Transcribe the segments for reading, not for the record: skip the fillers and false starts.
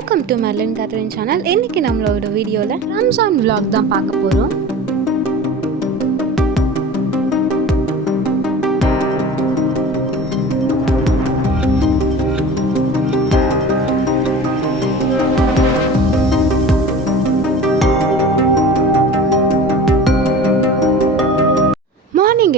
Welcome to Merlin Catherine channel. இன்னைக்கு நம்மளோட வீடியோவில் ரம்ஜான் vlog தான் பார்க்க போகிறோம்.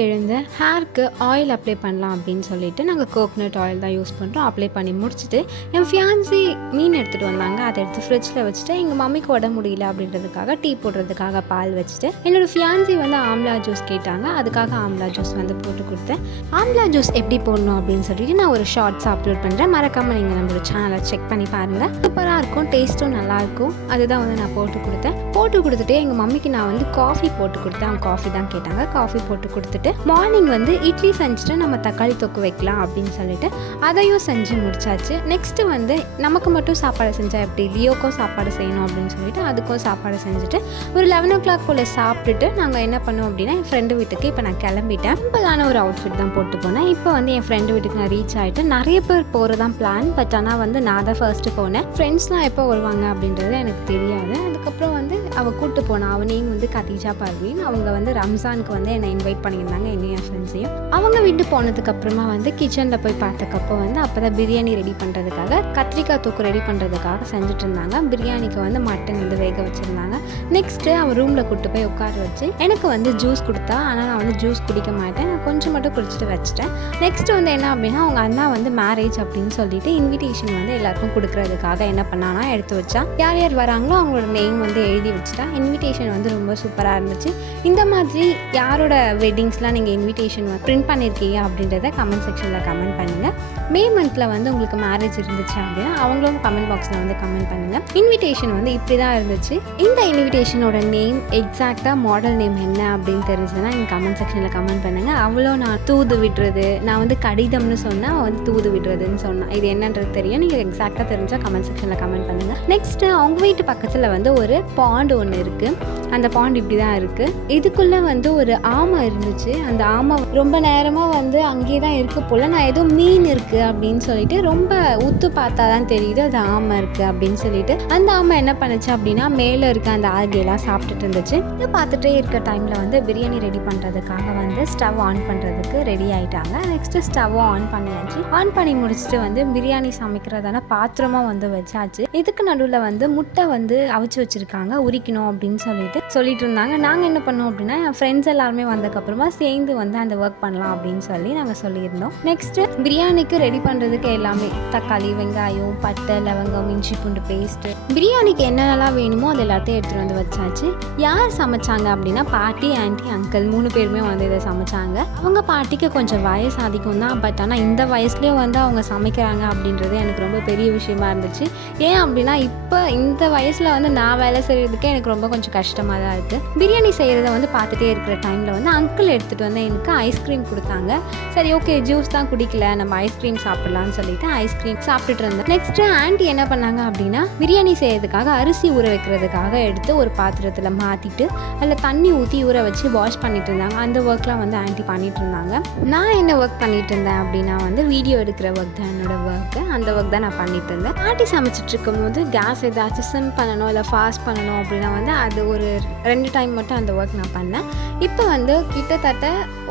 எழுந்து ஹேருக்கு ஆயில் அப்ளை பண்ணலாம் அப்படின்னு சொல்லிட்டு நாங்கள் கோகனட் ஆயில் தான் யூஸ் பண்ணுறோம். அப்ளை பண்ணி முடிச்சுட்டு என் ஃபியான்சி மீன் எடுத்துகிட்டு வந்தாங்க. அதை எடுத்து ஃப்ரிட்ஜில் வச்சுட்டு எங்கள் மம்மிக்கு உடம்பு முடியல அப்படின்றதுக்காக டீ போடுறதுக்காக பால் வச்சுட்டு என்னோடய ஃபியான்சி வந்து ஆம்லா ஜூஸ் கேட்டாங்க. அதுக்காக ஆம்லா ஜூஸ் வந்து போட்டு கொடுத்தேன். ஆம்லா ஜூஸ் எப்படி போடணும் அப்படின்னு சொல்லிட்டு நான் ஒரு ஷார்ட்ஸ் அப்லோட் பண்ணுறேன். மறக்காமல் நீங்கள் நம்மளோட சேனலை செக் பண்ணி பாருங்கள். சூப்பராக இருக்கும், டேஸ்ட்டும் நல்லாயிருக்கும். அதுதான் வந்து நான் போட்டு கொடுத்தேன். போட்டு கொடுத்துட்டு எங்கள் மம்மிக்கு நான் வந்து காஃபி போட்டு கொடுத்தேன். அவங்க காஃபி தான் கேட்டாங்க. காஃபி போட்டு கொடுத்துட்டு மார்னிங் வந்து இட்லி செஞ்சுட்டு நம்ம தக்காளி தொக்கு வைக்கலாம் அப்படின்னு சொல்லிட்டு அதையும் செஞ்சு முடிச்சாச்சு. நெக்ஸ்ட்டு வந்து நமக்கு மட்டும் சாப்பாடு செஞ்சால் எப்படி, லியோக்கும் சாப்பாடு செய்யணும் அப்படின்னு சொல்லிட்டு அதுக்கும் சாப்பாடு செஞ்சுட்டு ஒரு 11 o'clock போல் சாப்பிட்டுட்டு நாங்கள் என்ன பண்ணோம் அப்படின்னா என் ஃப்ரெண்டு வீட்டுக்கு இப்போ நான் கிளம்பிட்டேன். சிம்பிளான ஒரு அவுட்ஃபிட் தான் போட்டு போனேன். இப்போ வந்து என் ஃப்ரெண்டு வீட்டுக்கு நான் ரீச் ஆகிட்டு நிறைய பேர் போகிறதான் பிளான். பட் ஆனால் வந்து நான் தான் ஃபர்ஸ்ட்டு போனேன். ஃப்ரெண்ட்ஸ்லாம் எப்போ வருவாங்க அப்படின்றது எனக்கு தெரியாது. அதுக்கப்புறம் வந்து அவள் கூப்பிட்டு போனான். அவனையும் வந்து கதீஜா பர்வீன். அவங்க வந்து ரம்ஜானுக்கு வந்து என்னை இன்வைட் பண்ணியிருந்தாங்க, என்னையும் என் ஃப்ரெண்ட்ஸையும். அவங்க வீட்டு போனதுக்கப்புறமா வந்து கிச்சனில் போய் பார்த்தக்கப்போ வந்து அப்போ தான் பிரியாணி ரெடி பண்ணுறதுக்காக கத்திரிக்காய் தொக்கு ரெடி பண்ணுறதுக்காக செஞ்சுட்டு இருந்தாங்க. பிரியாணிக்கு வந்து மட்டன் வந்து வேக வச்சுருந்தாங்க. நெக்ஸ்ட்டு அவன் ரூமில் கூப்பிட்டு போய் உட்கார வச்சு எனக்கு வந்து ஜூஸ் கொடுத்தா. ஆனால் நான் வந்து ஜூஸ் குடிக்க மாட்டேன், நான் கொஞ்சம் மட்டும் குடிச்சிட்டு வச்சுட்டேன். நெக்ஸ்ட்டு வந்து என்ன அப்படின்னா அவங்க அண்ணா வந்து மேரேஜ் அப்படின்னு சொல்லிட்டு இன்விடேஷன் வந்து எல்லாருக்கும் கொடுக்கறதுக்காக என்ன பண்ணானா எடுத்து வச்சா. யார் யார் வராங்களோ அவங்களோட நேம் வந்து எழுதி வச்சுட்டா. இன்விடேஷன் வந்து ரொம்ப சூப்பராக இருந்துச்சு. இந்த மாதிரி யாரோட வெட்டிங்ஸ்லாம் நீங்கள் இன்விடேஷன் பிரிண்ட் பண்ணியிருக்கீங்க அப்படின்றத கமெண்ட் செக்ஷனில் கமெண்ட் பண்ணுங்கள். மே மந்தில் வந்து உங்களுக்கு மேரேஜ் இருந்துச்சு அப்படின்னா அவங்களும் கமெண்ட் பாக்ஸில் வந்து கமெண்ட் பண்ணுங்கள். இன்விடேஷன் வந்து இப்படி தான் இருந்துச்சு. இந்த இன்விடேஷனோட நேம் எக்ஸாக்டாக மாடல் நேம் என்ன அப்படின்னு தெரிஞ்சதுன்னா நீங்கள் கமெண்ட் செக்ஷனில் கமெண்ட் பண்ணுங்கள். அவ்வளோ நான் தூது விடுறது, நான் வந்து கடிதம்னு சொன்னால் அவன் வந்து தூது விடுறதுன்னு சொன்னான். இது என்னன்றது தெரியும். நீங்கள் எக்ஸாக்டாக தெரிஞ்சால் கமெண்ட் செக்ஷனில் கமெண்ட் பண்ணுங்கள். நெக்ஸ்ட்டு அவங்க வீட்டு பக்கத்தில் வந்து ஒரு பாண்ட் ஒன்று இருக்குது. அந்த பாண்ட் இப்படி தான் இருக்குது. இதுக்குள்ளே வந்து ஒரு ஆமை இருந்துச்சு. அந்த ஆமை ரொம்ப நேரமாக வந்து அங்கேயே தான் இருக்குது போல். நான் ஏதோ மீன் இருக்குது அப்படின்னு சொல்லிட்டு ரொம்ப உத்து பார்த்தா தான் தெரியுது அது ஆமை இருக்குது அப்படின்னு சொல்லிட்டு அந்த ஆமை என்ன பண்ணுச்சு அப்படின்னா மேலே இருக்க அந்த ஆல்கையெல்லாம் சாப்பிட்டுட்டு இருந்துச்சு. இதை பார்த்துட்டே இருக்க டைமில் வந்து பிரியாணி ரெடி பண்ணுறதுக்காக வந்து ஸ்டவ் ஆன் பண்ணுறதுக்கு ரெடி ஆகிட்டாங்க. நெக்ஸ்ட்டு ஸ்டவ்வும் ஆன் பண்ணியாச்சு. ஆன் பண்ணி முடிச்சுட்டு வந்து பிரியாணி சமைக்கிறதான பாத்திரமாக வந்து வச்சாச்சு. இதுக்கு நடுவில் வந்து முட்டை வந்து அவிச்சு வச்சுருக்காங்க, உரிக்கணும் அப்படின்னு சொல்லிட்டு இருந்தாங்க. நாங்கள் என்ன பண்ணோம் அப்படின்னா என் ஃப்ரெண்ட்ஸ் எல்லாருமே வந்ததுக்கப்புறமா சேர்ந்து வந்து அந்த ஒர்க் பண்ணலாம் அப்படின்னு சொல்லி நாங்கள் சொல்லியிருந்தோம். நெக்ஸ்ட்டு பிரியாணிக்கு ரெடி பண்ணுறதுக்கு எல்லாமே தக்காளி, வெங்காயம், பட்டை, லவங்கம், இஞ்சி பூண்டு பேஸ்ட்டு, பிரியாணிக்கு என்னென்னலாம் வேணுமோ அது எல்லாத்தையும் எடுத்துகிட்டு வந்து வச்சாச்சு. யார் சமைச்சாங்க அப்படின்னா பாட்டி, ஆன்ட்டி, அங்கிள் 3 பேருமே வந்து இதை சமைச்சாங்க. அவங்க பாட்டிக்கு கொஞ்சம் வயசு அதிகம் தான். பட் ஆனால் இந்த வயசுலேயும் வந்து அவங்க சமைக்கிறாங்க அப்படின்றது எனக்கு ரொம்ப பெரிய விஷயமா இருந்துச்சு. ஏன் அப்படின்னா இப்போ இந்த வயசில் வந்து நான் வேலை செய்கிறதுக்கே எனக்கு ரொம்ப கொஞ்சம் கஷ்டமாக தான் இருக்குது. பிரியாணி செய்கிறத வந்து பார்த்துட்டே இருக்கிற டைமில் வந்து அங்கிள் எடுத்துகிட்டு வந்து எனக்கு ஐஸ்கிரீம் கொடுத்தாங்க. சரி ஓகே, ஜூஸ் தான் குடிக்கல, நம்ம ஐஸ்கிரீம் சாப்பிட்லான்னு சொல்லிட்டு ஐஸ்கிரீம் சாப்பிட்டுட்டு இருந்தேன். நெக்ஸ்ட்டு ஆன்ட்டி என்ன பண்ணாங்க அப்படின்னா பிரியாணி செய்கிறதுக்காக அரிசி ஊற வைக்கிறதுக்காக எடுத்து ஒரு பாத்திரத்தில் மாற்றிட்டு அதில் தண்ணி ஊற்றி ஊற வச்சு வாஷ் பண்ணிட்டு இருந்தாங்க. அந்த ஒர்க்லாம் வந்து ஆன்ட்டி பண்ணிட்டு இருந்தாங்க. நான் என்ன ஒர்க் பண்ணிட்டு இருந்தேன் அப்படின்னா வந்து வீடியோ எடுக்கிற ஒர்க் தான் என்னோட ஒர்க்கு. அந்த ஒர்க் தான் நான் பண்ணிட்டு இருந்தேன். ஆட்டி சமைச்சிட்டு இருக்கும் போது கேஸ் ஏதாச்சும் சிம் பண்ணணும் இல்லை ஃபாஸ்ட் பண்ணணும் அப்படின்னா வந்து அது ஒரு 2 டைம் மட்டும் அந்த ஒர்க் நான் பண்ணேன். இப்போ வந்து கிட்டத்தட்ட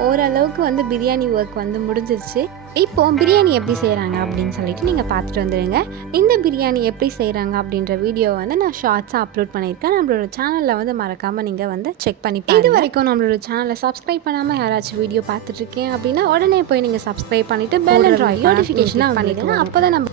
ஓரளவுக்கு வந்து பிரியாணி ஒர்க் வந்து முடிஞ்சிருச்சு. இப்போது பிரியாணி எப்படி செய்கிறாங்க அப்படின்னு சொல்லிட்டு நீங்கள் பார்த்துட்டு வந்துடுங்க. இந்த பிரியாணி எப்படி செய்கிறாங்க அப்படின்ற வீடியோ வந்து நான் ஷார்ட்ஸாக அப்லோட் பண்ணியிருக்கேன். நம்மளோட சேனலில் வந்து மறக்காமல் நீங்கள் வந்து செக் பண்ணி இது வரைக்கும் நம்மளோட சேனலை சப்ஸ்கிரைப் பண்ணாமல் யாராச்சும் வீடியோ பார்த்துட்ருக்கேன் அப்படின்னா உடனே போய் நீங்கள் சப்ஸ்கிரைப் பண்ணிவிட்டு பெல் அண்ட் நோட்டிஃபிகேஷனாக பண்ணிவிடுங்க. அப்போ தான் நம்ம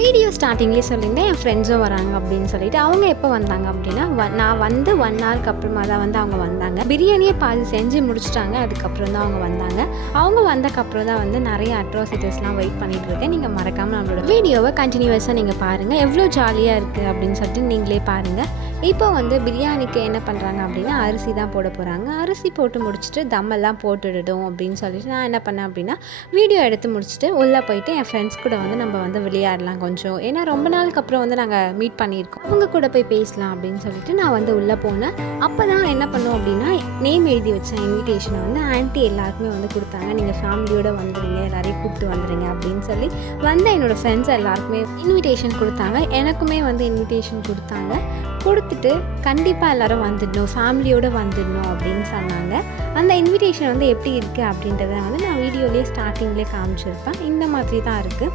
வீடியோ ஸ்டார்டிங்லேயே சொல்லியிருந்தேன் என் ஃப்ரெண்ட்ஸும் வராங்க அப்படின்னு சொல்லிட்டு. அவங்க எப்போ வந்தாங்க அப்படின்னா நான் வந்து 1 ஹவருக்கு அப்புறமா தான் வந்து அவங்க வந்தாங்க. பிரியாணியே பாதி செஞ்சு முடிச்சிட்டாங்க. அதுக்கப்புறம் தான் அவங்க வந்தாங்க. அவங்க வந்தக்கப்புறம் தான் வந்து நிறைய அட்ராசிட்டிஸ்லாம் வெயிட் பண்ணிட்டு இருக்கேன். நீங்கள் மறக்காமல் நம்மளோட வீடியோவை கண்டினியூஸாக நீங்கள் பாருங்கள். எவ்வளோ ஜாலியாக இருக்குது அப்படின்னு சொல்லிட்டு நீங்களே பாருங்கள். இப்போ வந்து பிரியாணிக்கு என்ன பண்ணுறாங்க அப்படின்னா அரிசி தான் போட போகிறாங்க. அரிசி போட்டு முடிச்சுட்டு தம்மெல்லாம் போட்டுவிடும் அப்படின்னு சொல்லிட்டு நான் என்ன பண்ணேன் அப்படின்னா வீடியோ எடுத்து முடிச்சுட்டு உள்ளே போயிட்டு என் ஃப்ரெண்ட்ஸ் கூட வந்து நம்ம வந்து விளையாடலாம் கொஞ்சம். ஏன்னா ரொம்ப நாளுக்கு அப்புறம் வந்து நாங்கள் மீட் பண்ணியிருக்கோம். அவங்க கூட போய் பேசலாம் அப்படின்னு சொல்லிட்டு நான் வந்து உள்ளே போனேன். அப்போ தான் என்ன பண்ணோம் அப்படின்னா நேம் எழுதி வச்சேன். இன்விடேஷனை வந்து ஆன்ட்டி எல்லாருக்குமே வந்து கொடுத்தாங்க. நீங்கள் ஃபேமிலியோடு வந்துடுங்க, எல்லாரையும் கூப்பிட்டு வந்துடுங்க அப்படின்னு சொல்லி வந்த என்னோடய ஃப்ரெண்ட்ஸ் எல்லாருக்குமே இன்விடேஷன் கொடுத்தாங்க. எனக்குமே வந்து இன்விடேஷன் கொடுத்தாங்க. கொடுத்துட்டு கண்டிப்பாக எல்லோரும் வந்துடணும், ஃபேமிலியோடு வந்துடணும் அப்படின்னு சொன்னாங்க. அந்த இன்விடேஷன் வந்து எப்படி இருக்குது அப்படின்றத வந்து நான் வீடியோலேயே ஸ்டார்டிங்லேயே காமிச்சிருப்பேன். இந்த மாதிரி தான் இருக்குது.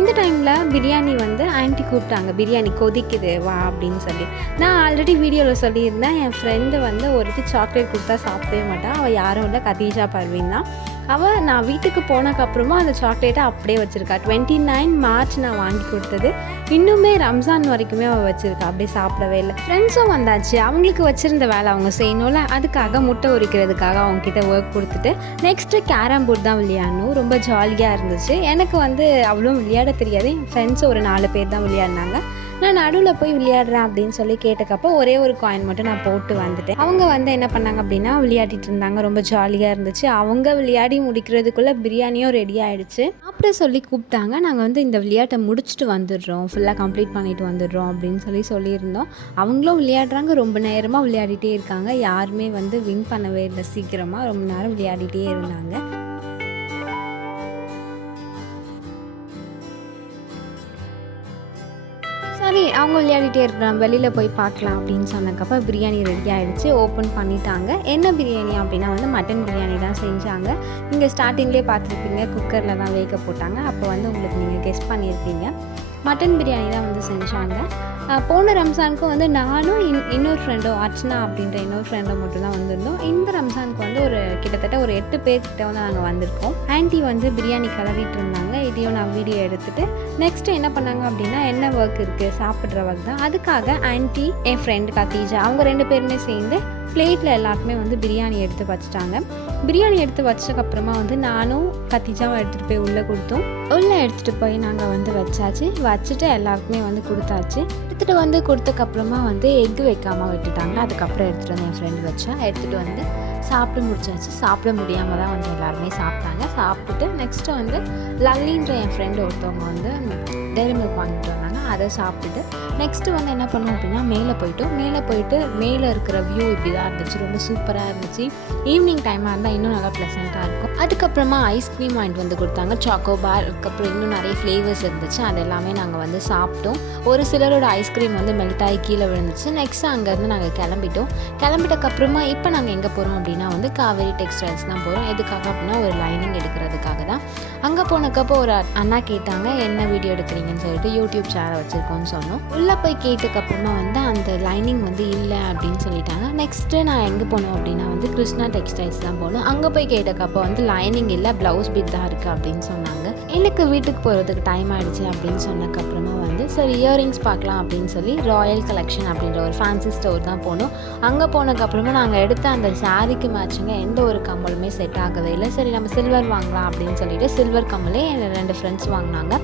இந்த டைமில் பிரியாணி வந்து ஆன்ட்டி கூப்பிட்டாங்க. பிரியாணி கொதிக்குது வா அப்படின்னு சொல்லி. நான் ஆல்ரெடி வீடியோவில் சொல்லியிருந்தேன் என் ஃப்ரெண்டு வந்து ஒருத்தி சாக்லேட் கொடுத்தா சாப்பிடவே மாட்டான். அவள் யாரும் இல்லை, கதீஜா பர்வீன் தான். அவள் நான் வீட்டுக்கு போனதுக்கப்புறமா அந்த சாக்லேட்டை அப்படியே வச்சுருக்கா. 29 மார்ச் நான் வாங்கி கொடுத்தது. இன்னுமே ரம்ஜான் வரைக்குமே அவள் வச்சுருக்கா, அப்படியே சாப்பிடவே இல்லை. ஃப்ரெண்ட்ஸும் வந்தாச்சு. அவங்களுக்கு வச்சுருந்த வேலை அவங்க செய்யணும்ல, அதுக்காக முட்டை உரிக்கிறதுக்காக அவங்கக்கிட்ட ஒர்க் கொடுத்துட்டு நெக்ஸ்ட்டு கேரம் போர்ட் தான் விளையாடணும். ரொம்ப ஜாலியாக இருந்துச்சு. எனக்கு வந்து அவ்வளோ விளையாட தெரியாது. என் ஃப்ரெண்ட்ஸு ஒரு 4 பேர் தான் விளையாடினாங்க. நான் நடுவில் போய் விளையாடுறேன் அப்படின்னு சொல்லி கேட்டக்கப்போ ஒரே ஒரு காயின் மட்டும் நான் போட்டு வந்துட்டேன். அவங்க வந்து என்ன பண்ணாங்க அப்படின்னா விளையாடிட்டு இருந்தாங்க. ரொம்ப ஜாலியாக இருந்துச்சு. அவங்க விளையாடி முடிக்கிறதுக்குள்ளே பிரியாணியும் ரெடி ஆகிடுச்சு. அப்படி சொல்லி கூப்பிட்டாங்க. நாங்கள் வந்து இந்த விளையாட்டை முடிச்சுட்டு வந்துடுறோம், ஃபுல்லாக கம்ப்ளீட் பண்ணிட்டு வந்துடுறோம் அப்படின்னு சொல்லியிருந்தோம். அவங்களும் விளையாடுறாங்க. ரொம்ப நேரமாக விளையாடிட்டே இருக்காங்க. யாருமே வந்து வின் பண்ணவே இல்லை. சீக்கிரமாக ரொம்ப நேரம் விளையாடிட்டே இருந்தாங்க. சரி, அவங்க விளையாடிட்டே இருக்கிறாங்க, வெளியில் போய் பார்க்கலாம் அப்படின்னு சொன்னக்கப்போ பிரியாணி ரெடி ஆகிடுச்சு. ஓப்பன் பண்ணிட்டாங்க. என்ன பிரியாணி அப்படின்னா வந்து மட்டன் பிரியாணி தான் செஞ்சாங்க. நீங்கள் ஸ்டார்டிங்லேயே பார்த்துருப்பீங்க, குக்கரில் தான் வேக போட்டாங்க. அப்போ வந்து உங்களுக்கு நீங்கள் கெஸ் பண்ணியிருப்பீங்க. மட்டன் பிரியாணி தான் வந்து செஞ்சாங்க. போன ரம்ஜானுக்கும் வந்து நானும் இன்னொரு ஃப்ரெண்டும் அர்ச்சனா அப்படின்ற இன்னொரு ஃப்ரெண்டும் மட்டும் தான் வந்திருந்தோம். இந்த ரம்ஜானுக்கு வந்து கிட்டத்தட்ட ஒரு 8 பேர்கிட்ட வந்து நாங்கள் வந்திருக்கோம். ஆன்ட்டி வந்து பிரியாணி கிளறிட்டு இருந்தாங்க. இதையும் நான் வீடியோ எடுத்துகிட்டு நெக்ஸ்ட்டு என்ன பண்ணாங்க அப்படின்னா என்ன ஒர்க் இருக்குது, சாப்பிட்ற ஒர்க் தான். அதுக்காக ஆன்ட்டி, என் ஃப்ரெண்டு கத்தீஜா, அவங்க 2 பேருமே சேர்ந்து பிளேட்டில் எல்லாருக்குமே வந்து பிரியாணி எடுத்து வச்சுட்டாங்க. பிரியாணி எடுத்து வச்சதுக்கப்புறமா வந்து நானும் கத்தீஜாவும் எடுத்துகிட்டு போய் உள்ளே கொடுத்தோம். உள்ளே எடுத்துகிட்டு போய் நாங்கள் வந்து வச்சுட்டு எல்லாருக்குமே வந்து கொடுத்தாச்சு. எடுத்துகிட்டு வந்து கொடுத்ததுக்கப்புறமா வந்து எக்கு வைக்காமல் விட்டுட்டாங்க. அதுக்கப்புறம் எடுத்துகிட்டு வந்து என் ஃப்ரெண்டு எடுத்துகிட்டு வந்து சாப்பிட்டு முடிச்சாச்சு. சாப்பிட முடியாமல் தான் வந்து எல்லாருமே சாப்பிட்டாங்க. சாப்பிட்டுட்டு நெக்ஸ்ட்டு வந்து லல்லின்ற என் ஃப்ரெண்டு ஒருத்தவங்க வந்து டெய்ரி மில்க் வாங்கிட்டு வந்தாங்க. அதை சாப்பிட்டுட்டு நெக்ஸ்ட்டு வந்து என்ன பண்ணோம் அப்படின்னா மேலே போயிட்டு மேலே இருக்கிற வியூ இப்படி தான் இருந்துச்சு. ரொம்ப சூப்பராக இருந்துச்சு. ஈவினிங் டைமாக இருந்தால் இன்னும் நல்லா ப்ளசண்ட்டாக இருக்கும். அதுக்கப்புறமா ஐஸ்கிரீம் வாங்கிட்டு வந்து கொடுத்தாங்க, சாக்கோபார். அதுக்கப்புறம் இன்னும் நிறைய ஃப்ளேவர்ஸ் இருந்துச்சு. அது எல்லாமே நாங்கள் வந்து சாப்பிட்டோம். ஒரு சிலரோட ஐஸ்கிரீம் வந்து மெல்ட் ஆகி கீழே விழுந்துச்சு. நெக்ஸ்ட்டு அங்கேருந்து நாங்கள் கிளம்பிட்டக்கப்புறமா இப்போ நாங்கள் எங்கே போகிறோம் அப்படின்னா வந்து காவேரி டெக்ஸ்டைல்ஸ் தான் போகிறோம். எதுக்காக அப்படின்னா ஒரு லைனிங் எடுக்கிறதுக்காக தான். அங்கே போனக்கப்போ ஒரு அண்ணா கேட்டாங்க என்ன வீடியோ எடுக்கிறீங்கன்னு சொல்லிட்டு. யூடியூப் சேனல் வச்சுருக்கோன்னு சொன்னோம். உள்ளே போய் கேட்டதுக்கப்புறமா வந்து அந்த லைனிங் வந்து இல்லை அப்படின்னு சொல்லிட்டாங்க. நெக்ஸ்ட்டு நான் எங்கே போனோம் அப்படின்னா வந்து கிருஷ்ணா டெக்ஸ்டைல்ஸ் தான் போனோம். அங்கே போய் கேட்டக்கப்போ வந்து லைனிங் இல்லை, ப்ளவுஸ் பிட் தான் இருக்குது அப்படின்னு சொன்னாங்க. எனக்கு வீட்டுக்கு போகிறதுக்கு டைம் ஆகிடுச்சு அப்படின்னு சொன்னதுக்கப்புறமா வந்து சரி இயரிங்ஸ் பார்க்கலாம் அப்படின்னு சொல்லி ராயல் கலெக்ஷன் அப்படின்ற ஒரு ஃபேன்சி ஸ்டோர் தான் போனோம். அங்கே போனதுக்கப்புறமா நாங்கள் எடுத்த அந்த சாரிக்கு மேட்சிங்க எந்த ஒரு கம்மலுமே செட் ஆகவே இல்லை. சரி நம்ம சில்வர் வாங்கலாம் அப்படின்னு சொல்லிட்டு சில்வர் கம்மலே என் 2 ஃப்ரெண்ட்ஸ் வாங்கினாங்க.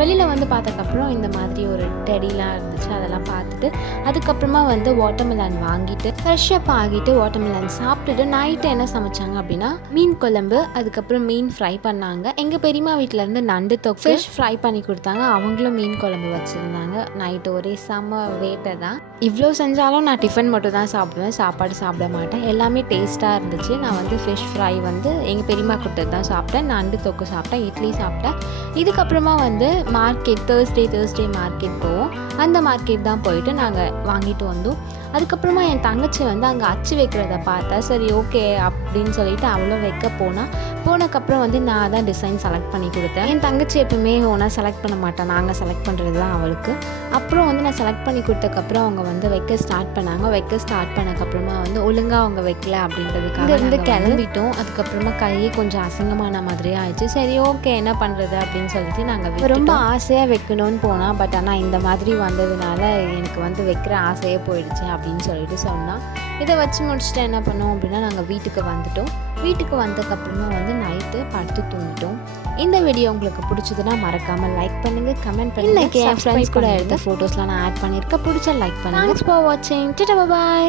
வெளியில் வந்து பார்த்ததுக்கப்புறம் இந்த மாதிரி ஒரு டெடிலாம் இருந்துச்சு. அதெல்லாம் பார்த்துட்டு அதுக்கப்புறமா வந்து வாட்டர்மெலன் வாங்கிட்டு ஃப்ரெஷ்ஷப் ஆகிட்டு வாட்டர்மெலன் சாப்பிட்டுட்டு நைட்டு என்ன சமைச்சாங்க அப்படின்னா மீன் குழம்பு, அதுக்கப்புறம் மீன் ஃப்ரை பண்ணாங்க. எங்கள் பெரியம்மா வீட்டிலேருந்து நண்டு தொக்கு ஃபிஷ் ஃப்ரை பண்ணி கொடுத்தாங்க. அவங்களும் மீன் குழம்பு வச்சுருந்தாங்க. நைட்டு ஒரே செம்ம வேட்டை தான். இவ்வளோ செஞ்சாலும் நான் டிஃபன் மட்டும் தான் சாப்பிடுவேன், சாப்பாடு சாப்பிட மாட்டேன். எல்லாமே டேஸ்ட்டாக இருந்துச்சு. நான் வந்து ஃபிஷ் ஃப்ரை வந்து எங்கள் பெரியம்மா கொடுத்தது தான் சாப்பிட்டேன். நண்டு தொக்கு சாப்பிட்டேன், இட்லி சாப்பிட்டேன். இதுக்கப்புறமா வந்து மார்க்கெட் தேர்ஸ்டே மார்க்கெட் போவோம். அந்த மார்க்கெட் தான் போயிட்டு நாங்கள் வாங்கிட்டு வந்தோம். அதுக்கப்புறமா என் தங்கச்சி வந்து அங்கே அச்சு வைக்கிறத பார்த்தா சரி ஓகே அப்படின்னு சொல்லிட்டு அவளும் வைக்க போனால் போனதுக்கப்புறம் வந்து நான் தான் டிசைன் செலக்ட் பண்ணி கொடுத்தேன். என் தங்கச்சி எப்பவுமே ஓனாக செலக்ட் பண்ண மாட்டேன், நாங்கள் செலக்ட் பண்ணுறது தான் அவளுக்கு. அப்புறம் வந்து நான் செலக்ட் பண்ணி கொடுத்ததுக்கப்புறம் அவங்க வந்து வைக்க ஸ்டார்ட் பண்ணாங்க. வைக்க ஸ்டார்ட் பண்ணதுக்கப்புறமா வந்து ஒழுங்காக அவங்க வைக்கல அப்படின்றதுக்காக வந்து கிளம்பிட்டோம். அதுக்கப்புறமா கையை கொஞ்சம் அசிங்கமான மாதிரியே ஆயிடுச்சு. சரி ஓகே என்ன பண்ணுறது அப்படின்னு சொல்லிட்டு நாங்கள் ரொம்ப ஆசையாக வைக்கணும்னு போனால், பட் ஆனால் இந்த மாதிரி வந்ததுனால எனக்கு வந்து வைக்கிற ஆசையே போயிடுச்சு அப்படின்னு சொல்லிட்டு சொன்னால், இதை வச்சு முடிச்சுட்டு என்ன பண்ணோம் அப்படின்னா நாங்கள் வீட்டுக்கு வந்துட்டோம். வீட்டுக்கு வந்ததுக்கப்புறமா வந்து நைட்டு படுத்து தூங்கிட்டோம். இந்த வீடியோ உங்களுக்கு பிடிச்சதுன்னா மறக்காமல் லைக் பண்ணுங்கள், கமெண்ட் பண்ணுங்கள். என் ஃப்ரெண்ட்ஸ் கூட எடுத்த ஃபோட்டோஸ்லாம் நான் ஆட் பண்ணியிருக்கேன். பிடிச்சா லைக் பண்ணுங்கள். தேங்க்ஸ் ஃபார் வாட்சிங். Tata bye.